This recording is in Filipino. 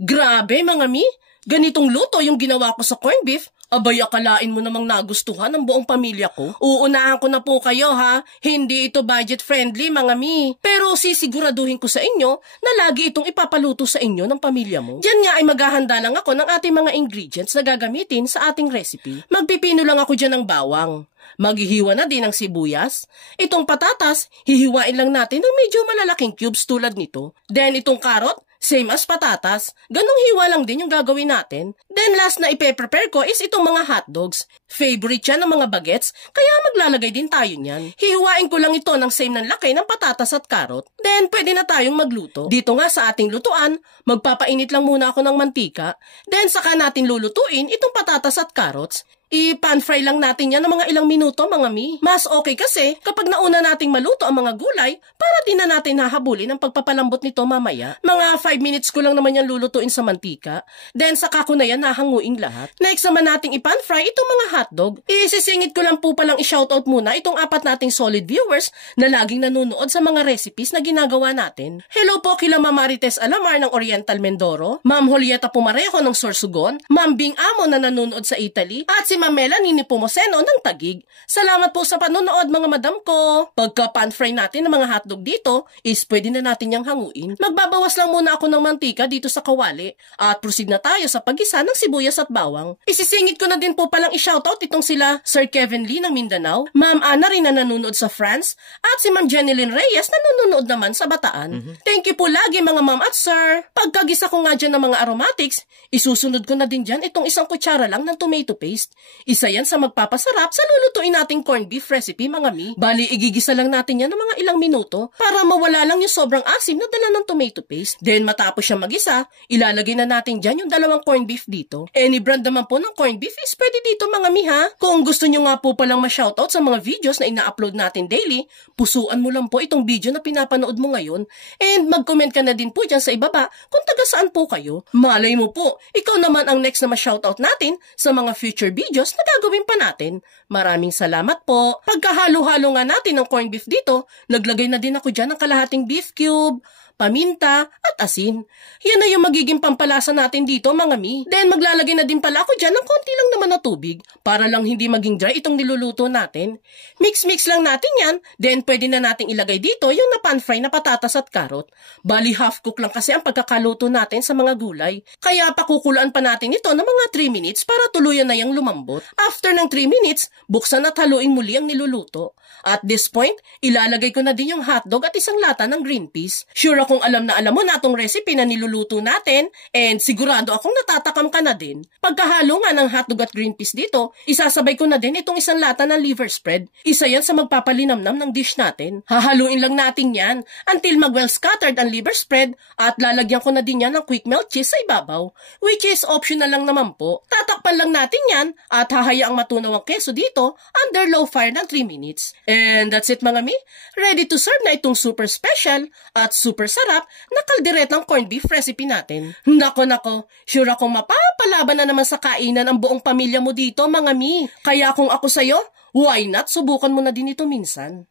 Grabe mga mi, ganitong luto yung ginawa ko sa corned beef. Abay, akalain mo namang nagustuhan ng buong pamilya ko. Uunahan ko na po kayo ha, hindi ito budget friendly mga mi. Pero sisiguraduhin ko sa inyo na lagi itong ipapaluto sa inyo ng pamilya mo. Diyan nga ay maghahanda lang ako ng ating mga ingredients na gagamitin sa ating recipe. Magpipino lang ako dyan ng bawang. Maghihiwa na din ng sibuyas. Itong patatas, hihiwain lang natin ng medyo malalaking cubes tulad nito. Then itong carrot, same as patatas. Ganong hiwa lang din yung gagawin natin. Then last na ipe-prepare ko is itong mga hotdogs. Favorite yan ng mga bagets, kaya maglalagay din tayo niyan. Hihiwain ko lang ito ng same ng laki ng patatas at carrot. Then pwede na tayong magluto. Dito nga sa ating lutuan, magpapainit lang muna ako ng mantika. Then saka natin lulutuin itong patatas at carrots. I-pan fry lang natin yan ng mga ilang minuto mga mi. Mas okay kasi kapag nauna nating maluto ang mga gulay para di na natin hahabulin ang pagpapalambot nito mamaya. Mga 5 minutes ko lang naman yan lulutuin sa mantika. Then saka ko na yan nahanguin lahat. Next naman nating i-pan fry itong mga hotdog. Isisingit ko lang po palang i-shoutout muna itong 4 nating solid viewers na laging nanonood sa mga recipes na ginagawa natin. Hello po kila Ma'am Marites Alamar ng Oriental Mindoro, Ma'am Julieta Pumarejo ng Sorsogon, Ma'am Bing Amo na nanonood sa Italy, at si Ma'am Melanie Nepomuceno ng Taguig. Salamat po sa panonood mga madam ko. Pagka pan fry natin ng mga hotdog dito, is pwede na natin yang hanguin. Magbabawas lang muna ako ng mantika dito sa kawali at proceed na tayo sa paggisa ng sibuyas at bawang. Isisingit ko na din po palang i-shoutout itong sila Sir Kevin Lee ng Mindanao, Ma'am Ana rin na nanonood sa France, at si Ma'am Jenilyn Reyes na nanonood naman sa Bataan. Thank you po lagi mga ma'am at sir. Pagkagisa ko nga dyan ng mga aromatics, isusunod ko na din dyan itong 1 kutsara lang ng tomato paste. Isa yan sa magpapasarap sa lulutuin nating corned beef recipe mga mi. Bali, igigisa lang natin yan ng mga ilang minuto para mawala lang yung sobrang asim na dala ng tomato paste. Then matapos siya magisa, ilalagay na natin dyan yung 2 corned beef dito. Any brand naman po ng corned beef is pwede dito mga mi ha. Kung gusto nyo nga po palang ma-shoutout sa mga videos na ina-upload natin daily, pusuan mo lang po itong video na pinapanood mo ngayon and mag-comment ka na din po dyan sa ibaba kung taga saan po kayo. Malay mo po, ikaw naman ang next na ma-shoutout natin sa mga future videos na gagawin pa natin. Maraming salamat po. Pagkahalo-halo nga natin ng corned beef dito, naglagay na din ako dyan ng kalahating beef cube, paminta, at asin. Yan na yung magiging pampalasa natin dito mga mi. Then maglalagay na din pala ako dyan ng konti lang naman na tubig para lang hindi maging dry itong niluluto natin. Mix-mix lang natin yan, then pwede na nating ilagay dito yung na-pan fry na patatas at carrot. Bali half cook lang kasi ang pagkakaluto natin sa mga gulay. Kaya pakukulaan pa natin ito ng mga 3 minutes para tuluyan na yung lumambot. After ng 3 minutes, buksan at haluin muli ang niluluto. At this point, ilalagay ko na din yung hotdog at 1 lata ng green peas. Sure kung alam na alam mo na itong recipe na niluluto natin and sigurado akong natatakam ka na din. Pagkahalo nga ng hotdog at green peas dito, isasabay ko na din itong 1 lata ng liver spread. Isa yan sa magpapalinamnam ng dish natin. Hahaluin lang natin yan until mag-well scattered ang liver spread at lalagyan ko na din yan ng quick melt cheese sa ibabaw, which is optional lang naman po. Tatakpan lang natin yan at hahayaang matunaw ang keso dito under low fire ng 3 minutes. And that's it mga mi. Ready to serve na itong super special at super sarap na kalderetang corned beef recipe natin. Nako, sure akong mapapalaban na naman sa kainan ang buong pamilya mo dito mga mi. Kaya kung ako sa'yo, why not subukan mo na din ito minsan?